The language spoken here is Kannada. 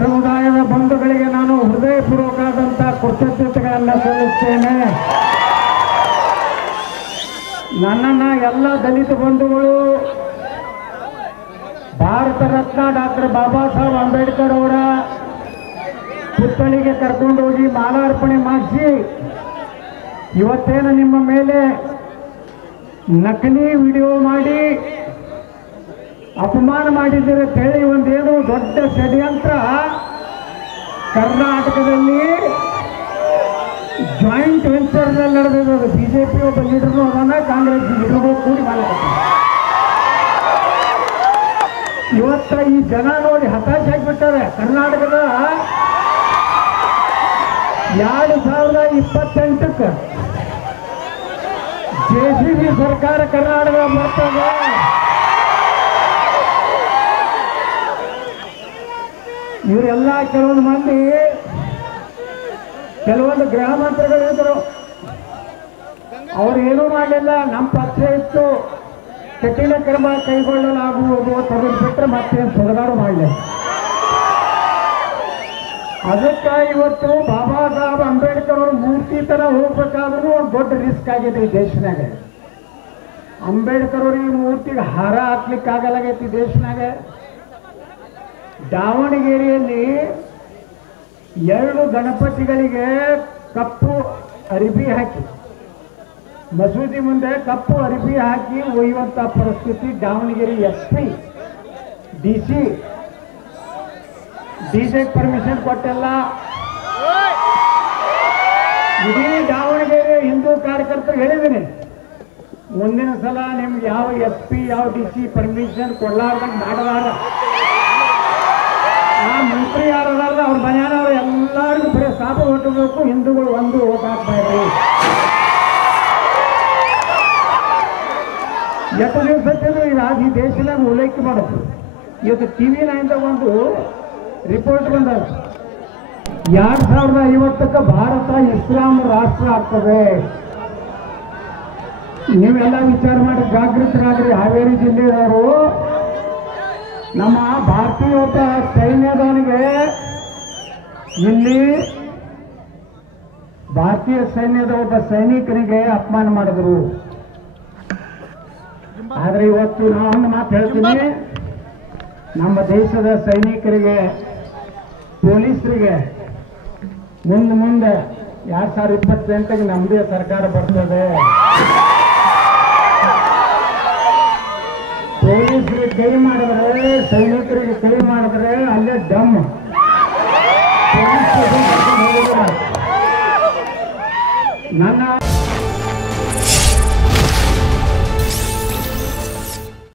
ಸಮುದಾಯದ ಬಂಧುಗಳಿಗೆ ನಾನು ಹೃದಯಪೂರ್ವಕವಾದಂಥ ಕೃತಜ್ಞತೆಗಳನ್ನು ಸಲ್ಲಿಸುತ್ತೇನೆ. ನನ್ನನ್ನು ಎಲ್ಲ ದಲಿತ ಬಂಧುಗಳು ಭಾರತ ರತ್ನ ಡಾಕ್ಟರ್ ಬಾಬಾ ಸಾಹೇಬ್ ಅಂಬೇಡ್ಕರ್ ಅವರ ಪುತ್ಥಳಿಗೆ ಕರ್ಕೊಂಡು ಹೋಗಿ ಮಾಲಾರ್ಪಣೆ ಮಾಡಿಸಿ ಇವತ್ತೇನು ನಿಮ್ಮ ಮೇಲೆ ನಕಲಿ ವಿಡಿಯೋ ಮಾಡಿ ಅಪಮಾನ ಮಾಡಿದ್ದೀರಿ ಅಂತ ಹೇಳಿ ಒಂದೇನು ದೊಡ್ಡ ಷಡ್ಯಂತ್ರ ಕರ್ನಾಟಕದಲ್ಲಿ ಜಾಯಿಂಟ್ ವೆಂಚರ್ನಲ್ಲಿ ನಡೆದಿರೋದು. ಬಿಜೆಪಿ ಒಬ್ಬ ಲೀಡರ್ನು ಅದನ್ನ, ಕಾಂಗ್ರೆಸ್ ಲೀಡರ್ಗಳು ಕೂಡಿ ಮಾಡಕತ್ತಾರೆ. ಇವತ್ತ ಈ ಜನ ನೋಡಿ ಹತಾಶೆ ಆಗಿಬಿಟ್ಟಾರೆ. ಕರ್ನಾಟಕದ 2028ಕ್ಕೆ JCB ಸರ್ಕಾರ ಕರ್ನಾಟಕ ಬರ್ತದೆ. ಇವರೆಲ್ಲ ಕೆಲವೊಂದು ಮಂದಿ ಕೆಲವೊಂದು ಗೃಹ ಮಂತ್ರಿಗಳು ಇದ್ರು, ಅವ್ರು ಏನೂ ಮಾಡಲಿಲ್ಲ. ನಮ್ಮ ಪಕ್ಷ ಇತ್ತು, ಕಠಿಣ ಕ್ರಮ ಕೈಗೊಳ್ಳಲಾಗುವುದು ತೆಗೆದು ಬಿಟ್ಟರೆ ಮತ್ತೇನು ಸುಧಾರಣೆ ಮಾಡಲಿಲ್ಲ. ಅದಕ್ಕೆ ಇವತ್ತು ಬಾಬಾ ಸಾಹೇಬ್ ಅಂಬೇಡ್ಕರ್ ಅವ್ರ ಮೂರ್ತಿ ತರ ಹೋಗ್ಬೇಕಾದ್ರೂ ಒಂದು ದೊಡ್ಡ ರಿಸ್ಕ್ ಆಗಿದೆ ಈ ದೇಶನಾಗ. ಅಂಬೇಡ್ಕರ್ ಅವ್ರಿಗೆ ಮೂರ್ತಿಗೆ ಹಾರ ಹಾಕ್ಲಿಕ್ಕೆ ಆಗಲಾಗೈತಿ ದೇಶನಾಗ. ದಾವಣಗೆರೆಯಲ್ಲಿ 2 ಗಣಪತಿಗಳಿಗೆ ಕಪ್ಪು ಅರಿಬಿ ಹಾಕಿ, ಮಸೂದಿ ಮುಂದೆ ಕಪ್ಪು ಅರಿಬಿ ಹಾಕಿ ಒಯ್ಯುವಂಥ ಪರಿಸ್ಥಿತಿ ದಾವಣಗೆರೆ SP DC ಪರ್ಮಿಷನ್ ಕೊಟ್ಟಿಲ್ಲ. ಇಡೀ ದಾವಣಗೆರೆ ಹಿಂದೂ ಕಾರ್ಯಕರ್ತರು ಹೇಳಿದ್ದೀನಿ, ಮುಂದಿನ ಸಲ ನಿಮ್ಗೆ ಯಾವ SP ಯಾವ DC ಪರ್ಮಿಷನ್ ಕೊಡ್ಲಾರ್ದಂಗೆ ಮಾಡಲಾರ. ಆ ಮಂತ್ರಿ ಯಾರದಾರ ಅವ್ರ ಮನೆಯವರು ಎಲ್ಲರಿಗೂ ಬರೀ ಸಾಪ ಹೊಟ್ಟಬೇಕು, ಹಿಂದೂಗಳು ಒಂದು ಓಟ್ ಹಾಕ್ಬಾರ್ದು. ಎಷ್ಟು ದಿವಸ ಈ ದೇಶದಾಗ ಉಲ್ಲೇಖ ಮಾಡೋದು. ಇವತ್ತು TV9 ಒಂದು ರಿಪೋರ್ಟ್ ಬಂದ, 2050ಕ್ಕೆ ಭಾರತ ಇಸ್ಲಾಂ ರಾಷ್ಟ್ರ ಆಗ್ತದೆ. ನೀವೆಲ್ಲ ವಿಚಾರ ಮಾಡಿ ಜಾಗೃತರಾಗ್ರಿ. ಹಾವೇರಿ ಜಿಲ್ಲೆಯವರು ನಮ್ಮ ಭಾರತೀಯ ಸೈನ್ಯದವನಿಗೆ ಇಲ್ಲಿ ಭಾರತೀಯ ಸೈನ್ಯದ ಒಬ್ಬ ಸೈನಿಕನಿಗೆ ಅಪಮಾನ ಮಾಡಿದ್ರು. ಆದ್ರೆ ಇವತ್ತು ನಾವು ಒಂದು ಮಾತು ಹೇಳ್ತೀನಿ, ನಮ್ಮ ದೇಶದ ಸೈನಿಕರಿಗೆ ಪೊಲೀಸರಿಗೆ ಮುಂದೆ 2028ಕ್ಕೆ ನಮ್ಮದೇ ಸರ್ಕಾರ ಬರ್ತದೆ. ಪೊಲೀಸರಿಗೆ ಕೈ ಮಾಡಿದ್ರೆ, ಸೈನಿಕರಿಗೆ ಕೈ ಮಾಡಿದ್ರೆ ಅಲ್ಲೇ ಡಮ್. ನನ್ನ